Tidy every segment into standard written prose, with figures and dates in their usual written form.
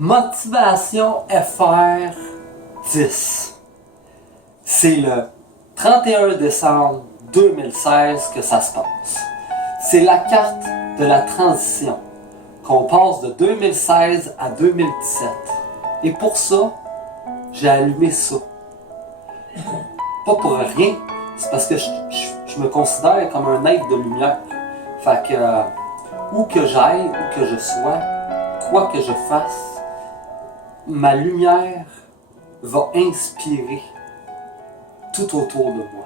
Motivation FR 10. C'est le 31 décembre 2016 que ça se passe. C'est la carte de la transition, qu'on passe de 2016 à 2017. Et pour ça, j'ai allumé ça. Pas pour rien, c'est parce que je me considère comme un être de lumière. Fait que, où que j'aille, où que je sois, quoi que je fasse, ma lumière va inspirer tout autour de moi.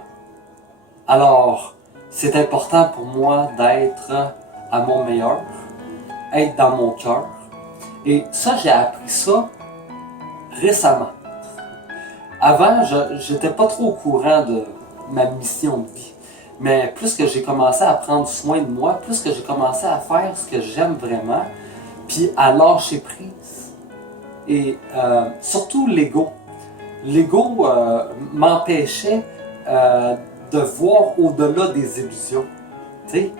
Alors, c'est important pour moi d'être à mon meilleur, être dans mon cœur. Et ça, j'ai appris ça récemment. Avant, je n'étais pas trop au courant de ma mission de vie. Mais plus que j'ai commencé à prendre soin de moi, plus que j'ai commencé à faire ce que j'aime vraiment, puis à lâcher prise. Et surtout l'ego. L'ego m'empêchait de voir au-delà des illusions. Tu sais?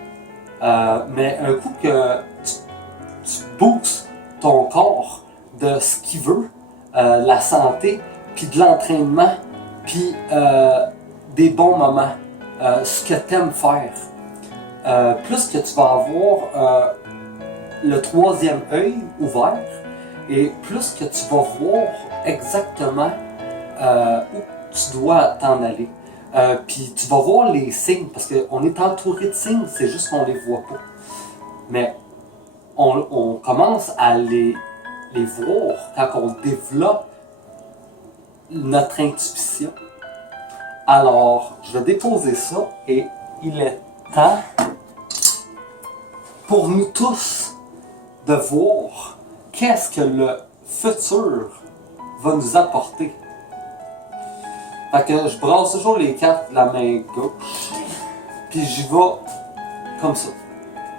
Mais un coup que tu boostes ton corps de ce qu'il veut, la santé, puis de l'entraînement, puis des bons moments, ce que tu aimes faire, plus que tu vas avoir le troisième œil ouvert, et plus que tu vas voir exactement où tu dois t'en aller. Puis tu vas voir les signes, parce qu'on est entouré de signes, c'est juste qu'on les voit pas. Mais on commence à les voir quand on développe notre intuition. Alors, je vais déposer ça et il est temps pour nous tous de voir qu'est-ce que le futur va nous apporter. Fait que je brasse toujours les cartes de la main gauche, puis j'y vais comme ça,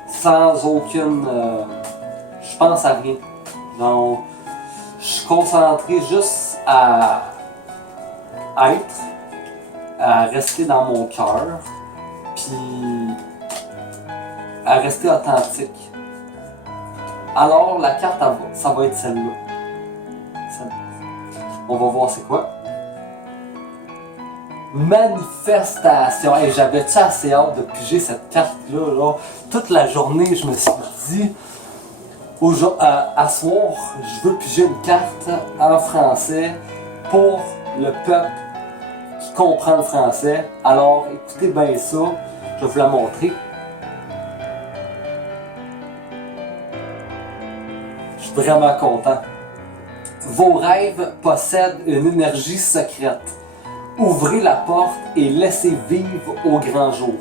sans aucune... je pense à rien. Donc, je suis concentré juste à être, à rester dans mon cœur, puis à rester authentique. Alors, la carte, ça va être celle-là. On va voir c'est quoi. Manifestation. Hey, j'avais-tu assez hâte de piger cette carte-là, là? Toute la journée, je me suis dit, à soir, je veux piger une carte en français pour le peuple qui comprend le français. Alors, écoutez bien ça, je vais vous la montrer. Je suis vraiment content. Vos rêves possèdent une énergie secrète. Ouvrez la porte et laissez vivre au grand jour.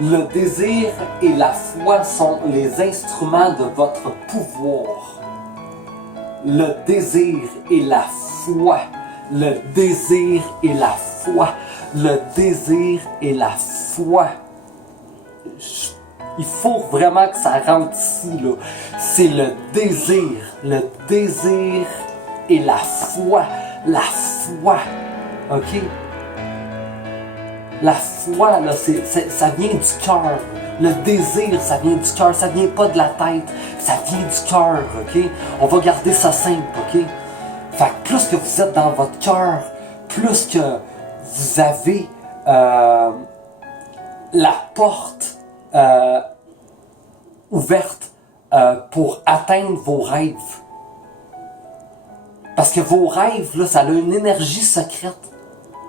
Le désir et la foi sont les instruments de votre pouvoir. Le désir et la foi. Le désir et la foi. Le désir et la foi. Il faut vraiment que ça rentre ici, là. C'est le désir et la foi. La foi, ok? La foi, là, ça vient du cœur. Le désir, ça vient du cœur. Ça vient pas de la tête, ça vient du cœur, ok? On va garder ça simple, ok? Fait que plus que vous êtes dans votre cœur, plus que vous avez la porte ouverte pour atteindre vos rêves. Parce que vos rêves, là, ça a une énergie secrète.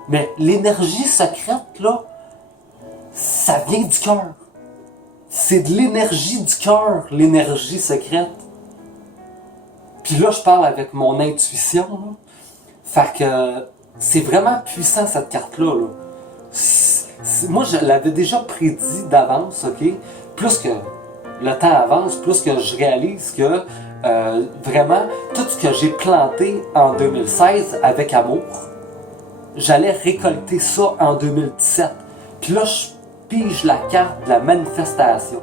Mais l'énergie secrète, là, ça vient du cœur. C'est de l'énergie du cœur, l'énergie secrète. Puis là, je parle avec mon intuition, là. Fait que c'est vraiment puissant, cette carte-là, là. Moi, je l'avais déjà prédit d'avance, ok? Plus que le temps avance, plus que je réalise que vraiment, tout ce que j'ai planté en 2016 avec amour, j'allais récolter ça en 2017. Puis là, je pige la carte de la manifestation.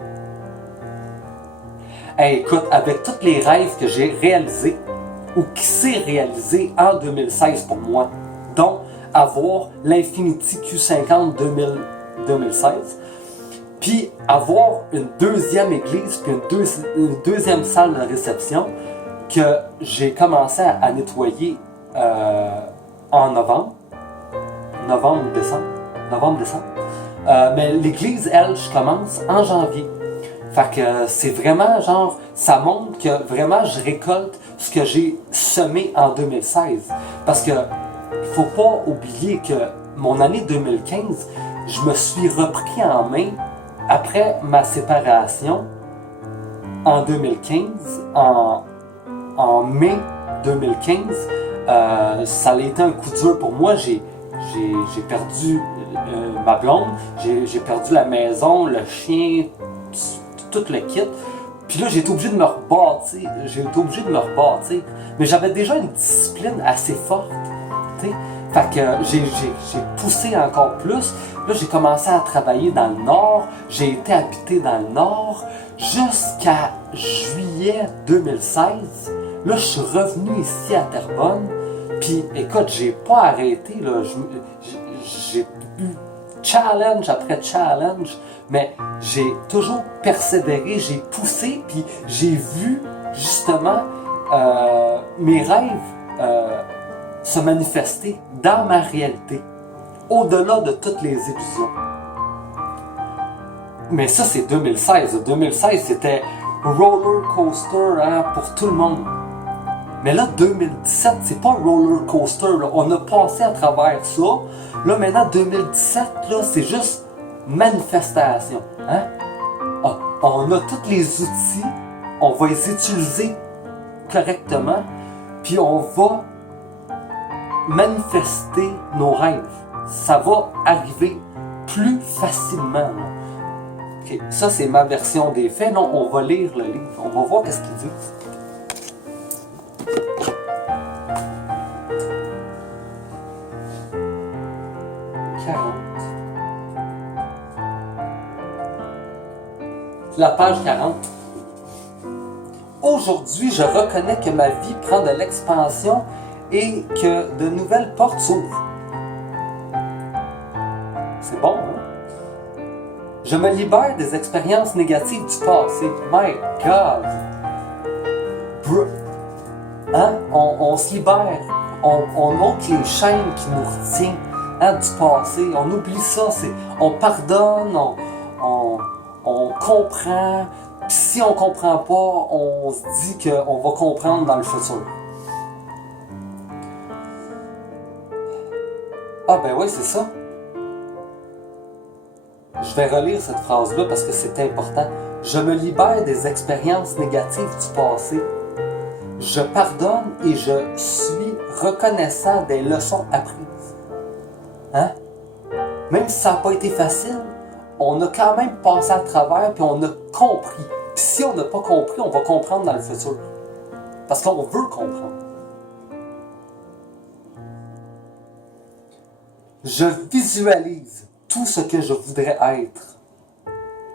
Hey, écoute, avec tous les rêves que j'ai réalisés, ou qui s'est réalisé en 2016 pour moi, dont avoir l'Infinity Q50 2016, puis avoir une deuxième église, puis une deuxième salle de réception, que j'ai commencé à nettoyer en novembre. Novembre-décembre. Mais l'église, elle, je commence en janvier. Fait que c'est vraiment genre, ça montre que vraiment je récolte ce que j'ai semé en 2016. Parce que il faut pas oublier que mon année 2015, je me suis repris en main après ma séparation en 2015, en mai 2015. Ça a été un coup dur pour moi. J'ai perdu ma blonde, j'ai perdu la maison, le chien, tout le kit. Puis là, j'ai été obligé de me rebâtir. Mais j'avais déjà une discipline assez forte. T'sais. Fait que j'ai poussé encore plus. Là, j'ai commencé à travailler dans le Nord. J'ai été habité dans le Nord jusqu'à juillet 2016. Là, je suis revenu ici à Terrebonne. Puis, écoute, j'ai pas arrêté. Là. J'ai eu challenge après challenge. Mais j'ai toujours persévéré, j'ai poussé, puis j'ai vu justement mes rêves se manifester dans ma réalité, au-delà de toutes les illusions. Mais ça, c'est 2016. 2016, c'était roller coaster pour tout le monde. Mais là, 2017, c'est pas roller coaster. Là. On a passé à travers ça. Là, maintenant, 2017, là, c'est juste manifestation. Hein? On a tous les outils, on va les utiliser correctement, puis on va manifester nos rêves. Ça va arriver plus facilement. Okay. Ça, c'est ma version des faits. Non, on va lire le livre. On va voir qu'est-ce qu'il dit. La page 40. Aujourd'hui, je reconnais que ma vie prend de l'expansion et que de nouvelles portes s'ouvrent. C'est bon, hein? Je me libère des expériences négatives du passé. My God! Hein? On se libère. On ôte les chaînes qui nous retiennent du passé. On oublie ça. On pardonne, on comprend. Puis si on comprend pas, on se dit qu'on va comprendre dans le futur. Ah ben oui, c'est ça. Je vais relire cette phrase-là parce que c'est important. Je me libère des expériences négatives du passé. Je pardonne et je suis reconnaissant des leçons apprises. Hein? Même si ça n'a pas été facile, on a quand même passé à travers puis on a compris. Puis si on n'a pas compris, on va comprendre dans le futur. Parce qu'on veut comprendre. Je visualise tout ce que je voudrais être,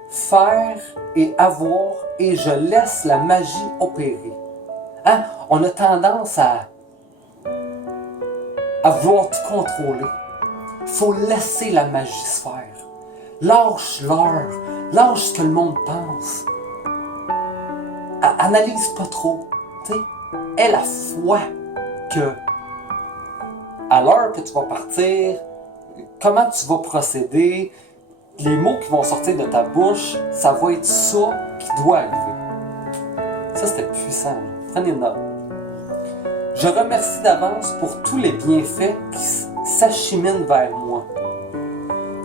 faire et avoir, et je laisse la magie opérer. Hein? On a tendance à vouloir tout contrôler. Il faut laisser la magie se faire. Lâche ce que le monde pense. Analyse pas trop. T'sais. Aie la foi que à l'heure que tu vas partir, comment tu vas procéder, les mots qui vont sortir de ta bouche, ça va être ça qui doit arriver. Ça, c'était puissant. Prenez note. Je remercie d'avance pour tous les bienfaits qui s'acheminent vers moi.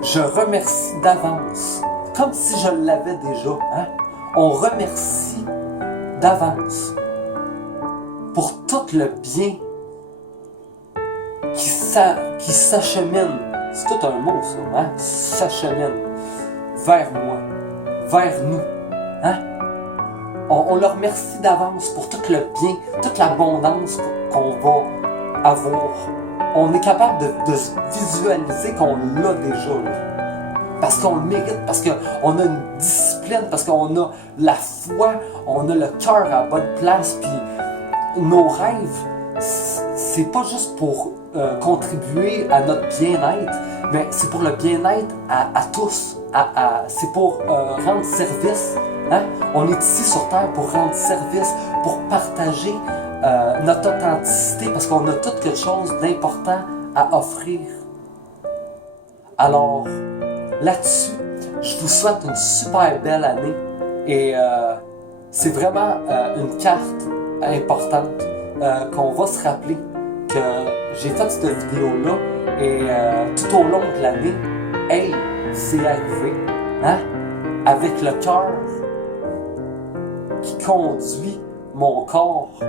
Je remercie d'avance, comme si je l'avais déjà. Hein? On remercie d'avance pour tout le bien qui s'achemine. C'est tout un mot, ça. Hein? S'achemine vers moi, vers nous. Hein? On le remercie d'avance pour tout le bien, toute l'abondance qu'on va avoir. On est capable de visualiser qu'on l'a déjà. Là. Parce qu'on le mérite, parce qu'on a une discipline, parce qu'on a la foi, on a le cœur à la bonne place. Puis nos rêves, c'est pas juste pour contribuer à notre bien-être, mais c'est pour le bien-être à tous. C'est pour rendre service Hein? On est ici sur Terre pour rendre service, pour partager notre authenticité, parce qu'on a tout quelque chose d'important à offrir. Alors, là-dessus, je vous souhaite une super belle année et c'est vraiment une carte importante qu'on va se rappeler que j'ai fait cette vidéo-là et tout au long de l'année, hey, c'est arrivé, hein? Avec le cœur qui conduit mon corps.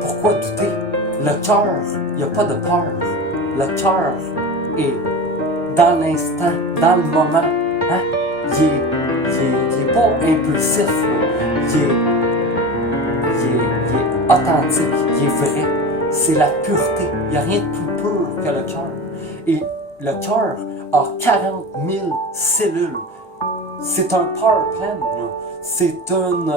Pourquoi douter? Le cœur, il n'y a pas de peur. Le cœur est dans l'instant, dans le moment. Hein? Il est pas impulsif. Il est authentique. Il est vrai. C'est la pureté. Il n'y a rien de plus pur que le cœur. Et le cœur a 40 000 cellules. C'est un power plant. C'est comme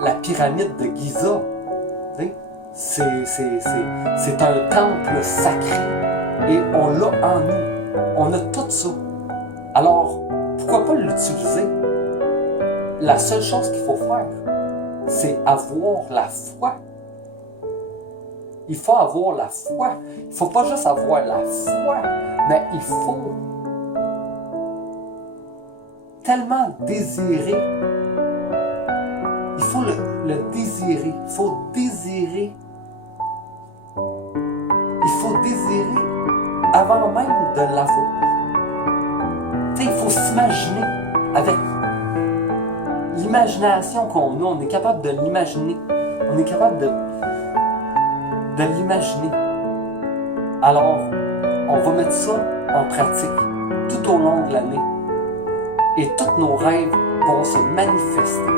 la pyramide de Giza. C'est un temple sacré. Et on l'a en nous. On a tout ça. Alors, pourquoi pas l'utiliser? La seule chose qu'il faut faire, c'est avoir la foi. Il faut avoir la foi. Il ne faut pas juste avoir la foi, mais il faut tellement désirer. Il faut le désirer. Il faut désirer. Il faut désirer avant même de l'avoir. Il faut s'imaginer avec l'imagination qu'on a. On est capable de l'imaginer. On est capable de l'imaginer. Alors, on va mettre ça en pratique tout au long de l'année. Et tous nos rêves vont se manifester.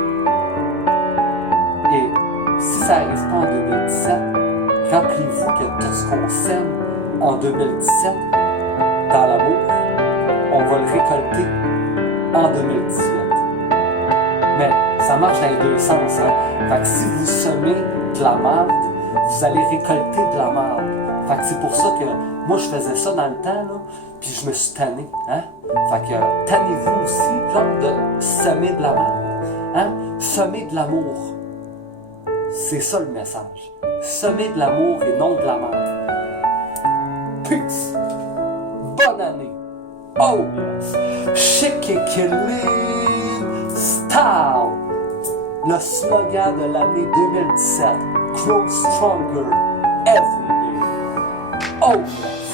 Et si ça n'arrive pas en 2017, rappelez-vous que tout ce qu'on sème en 2017 dans l'amour, on va le récolter en 2018. Mais ça marche dans les deux sens. Hein? Fait que si vous semez de la merde, vous allez récolter de la merde. Fait que c'est pour ça que moi je faisais ça dans le temps, là, puis je me suis tanné. Hein? Fait que tannez-vous aussi, genre de semer de la merde. Hein? Semer de l'amour. C'est ça le message. Semer de l'amour et non de la merde. Peace! Bonne année! Oh yes! Chic et clean style! Le slogan de l'année 2017. Grow stronger every day. Oh yes!